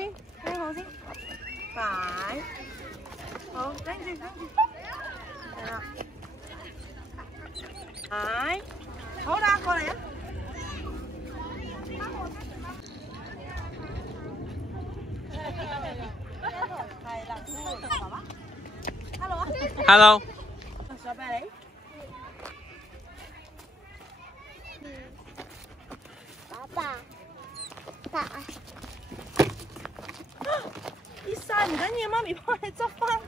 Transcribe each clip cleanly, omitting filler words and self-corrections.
先，聽好先，擺，好，跟住，係啦，擺，好啦，過嚟啊！係啦，Hello。小啤梨。爸。跌晒唔緊要，媽咪幫你執翻。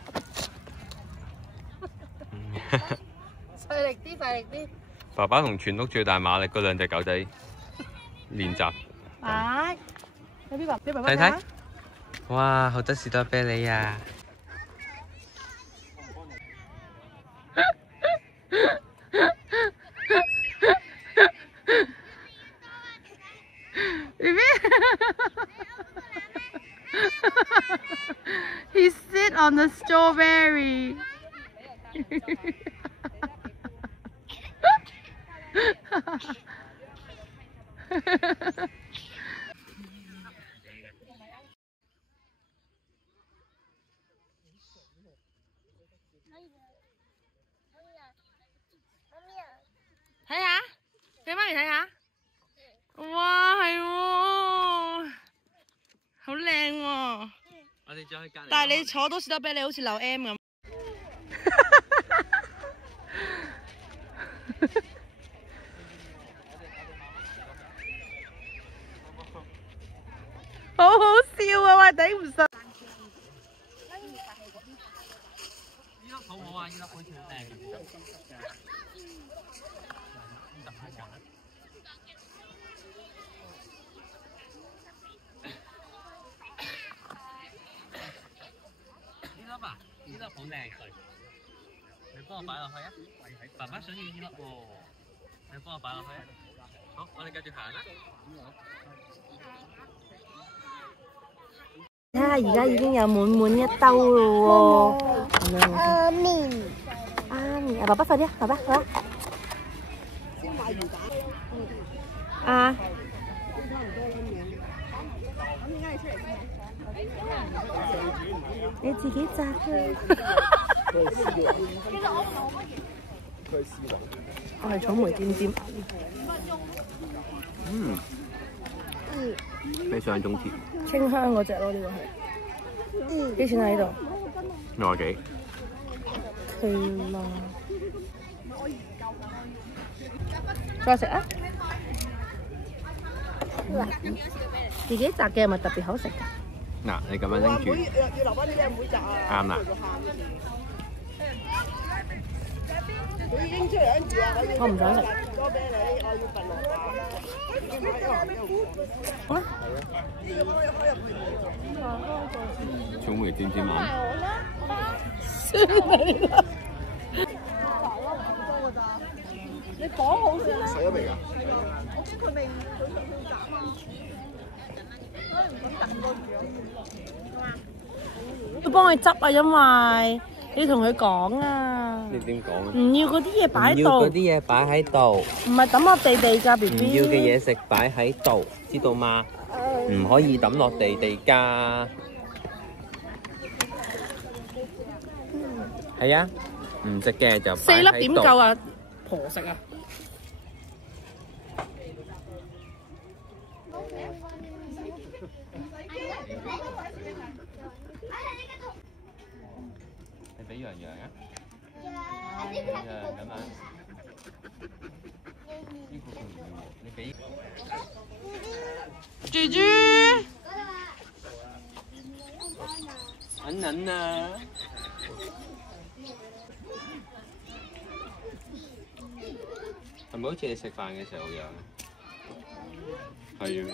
細力啲，細力啲。爸爸同全屋最大馬力嗰兩隻狗仔練習。係。俾爸爸睇睇。哇，好多士多啤梨啊！He sit on the strawberry. 睇下，俾媽咪睇下。哇，係喎，好靚喎。我哋再去隔離。但係你坐到士多啤梨好似流 M 咁。好好笑啊！我係頂唔順。呢粒好好啊！呢粒好似好靚。呢粒好靚，你幫我擺落去啊！爸爸想要呢粒喎，你幫我擺落去啊！好，我哋繼續行啦。睇下而家已經有滿滿一兜咯喎。阿面，爸爸快啲啊！爸爸，好。先買魚蛋。啊。你自己摘佢。我係草莓尖尖。比上中甜。清香嗰隻咯，呢個係。幾錢喺呢度60幾。係啦。再食啊！自己摘嘅係咪特別好食？嗱，你咁樣拎住，啱啦。我唔想食。草莓尖尖芒。算你啦。你講好先啦。洗咗未㗎？我驚佢未準備去摘啊。所以唔敢突個樣。要幫佢執啊，因為你同佢講啊。你點講啊？唔要嗰啲嘢擺喺度。唔要嗰啲嘢擺喺度。唔係抌落地地㗎 ，BB。唔要嘅嘢食擺喺度，知道嗎？唔可以抌落地地㗎。係啊，唔食嘅就擺喺度。4粒點夠啊？婆食啊！你俾洋洋啊？洋咁啊？呢個唔要喎，你俾。豬豬。銀啊！係咪好似你食飯嘅時候樣？係啊。